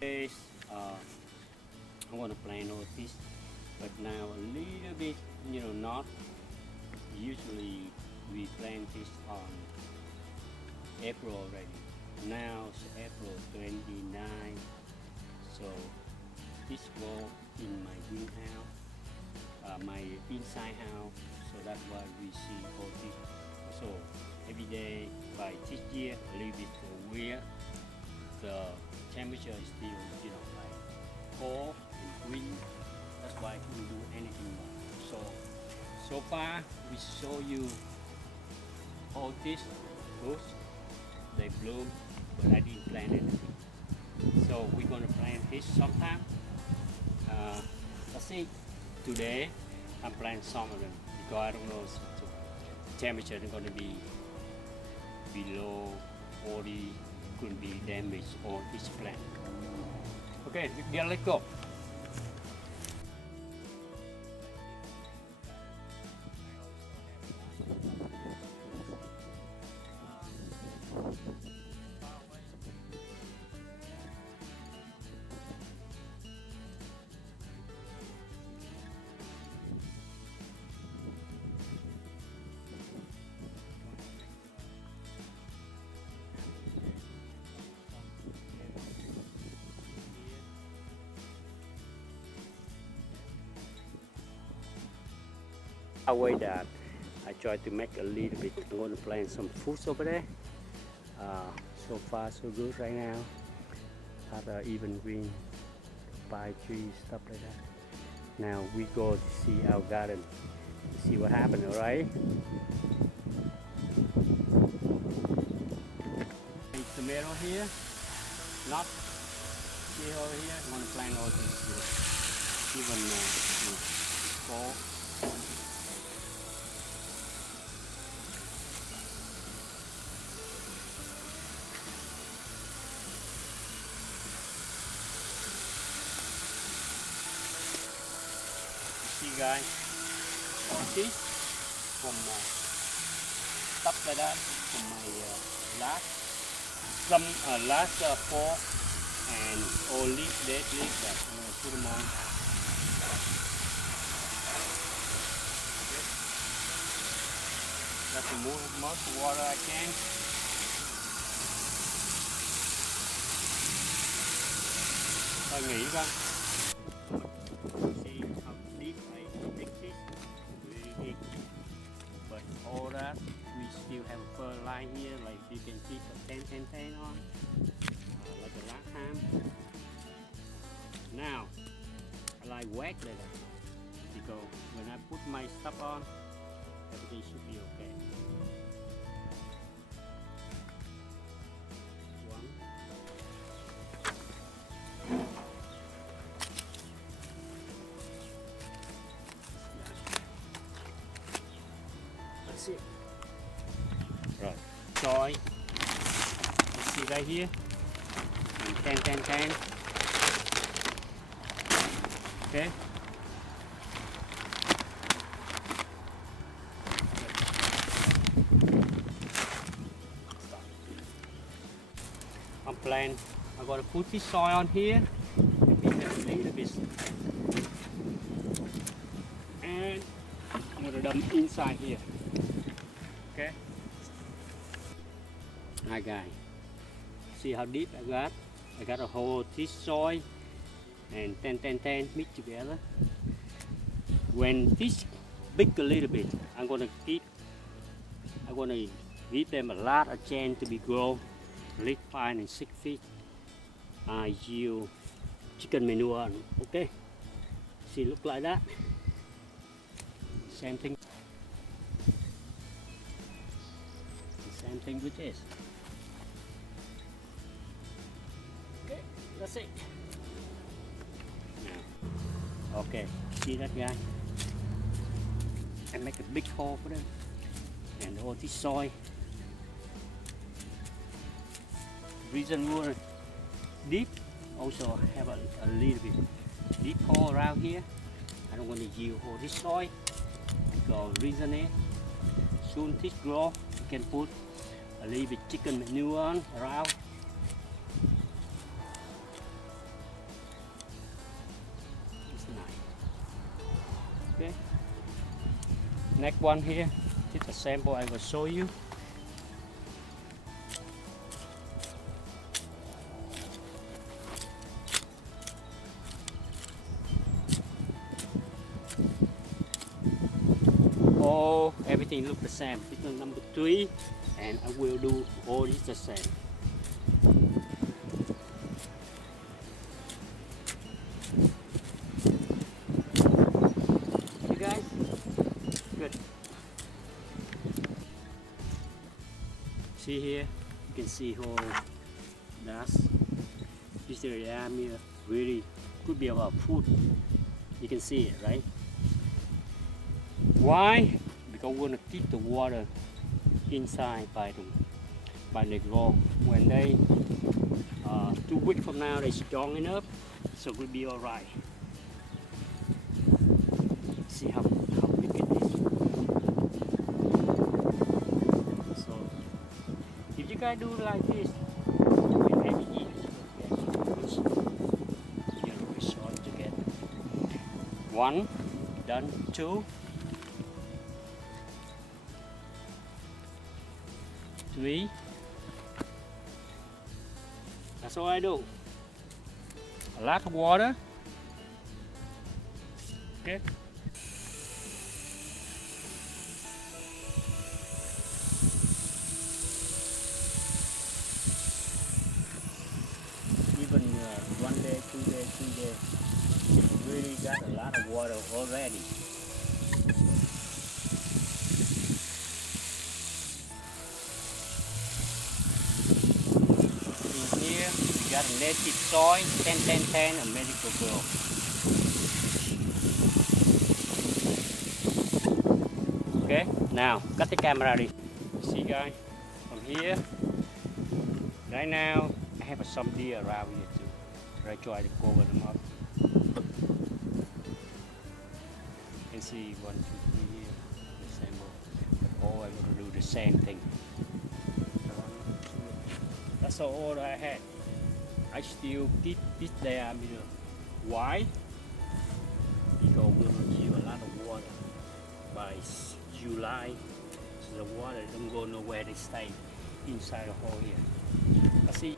Yes, I want to plant all this, but now a little bit, not usually we plant this on April already. Now it's April 29, so this grow in my greenhouse, my inside house, so that's why we see all this. So every day by this year a little bit weird, the temperature is still, like cold and green. That's why I couldn't do anything more. So far we show you all this roots, they bloom, but I didn't plant anything. So we're gonna plant this sometime. Let's see. Today I'm planting some of them because I don't know if the temperature is gonna be below 40, could be damaged on each plant. Okay, let's go. Way that I try to make a little bit. I'm going to plant some fruits over there. So far so good right now. Had even green pine trees, stuff like that. Now we go to see our garden, see what happened. All right. Tomato here, not see over here. I'm going to plant all these even fall. See guys, all this from stuff like that from my last fall and all leaf, dead leaf that I'm gonna put them on. Okay. That's the most water I can. Tôi nghĩ coi. But all that we still have a fur line here, like you can keep a 10 on, like the last time. Now I like wet like that because when I put my stuff on, everything should be okay. That's it. Right. Soy. You see right here? And 10. Okay. I'm gonna put this soil on here, maybe a little bit, and I'm gonna dump inside here. Okay. Hi guys, see how deep I got? I got a whole this soil and 10 mixed together. When this big a little bit, I'm gonna give them a lot of chance to be grown. Live 5 and 6 feet. I use chicken manure. Okay, see, look like that. Same thing. Same thing with this. Okay, that's it. Now, okay, see that guy? I make a big hole for them, and all this soil. Reason water deep, also have a little bit deep hole around here. I don't want to use all this soil because reason is soon this grow, you can put a little bit chicken manure on around. Next one here, this is a sample I will show you. All everything look the same. This is number 3, and I will do all this the same. You guys, good. See here, you can see whole dust. This area here really could be about food. You can see it, right? Why? Because we want to keep the water inside by the grow. When they 2 weeks from now they're strong enough, so it will be all right. See how big it is. So if you guys do like this, every year you will get good result together. 1 done, 2, 3. That's all I do. A lot of water. Okay. Even 1 day, 2 days, 3 days, really got a lot of water already. Got a native soil, 10-10-10, a medical grow. Okay, now cut the camera ready. See guys, from here, right now I have some deer around here too. I try to cover them up. You can see 1, 2, 3 here, the same one. Oh, I'm gonna do the same thing. That's all I had. I still keep this diameter wide because we will use a lot of water by July, so the water don't go nowhere, they stay inside the hole here. I see.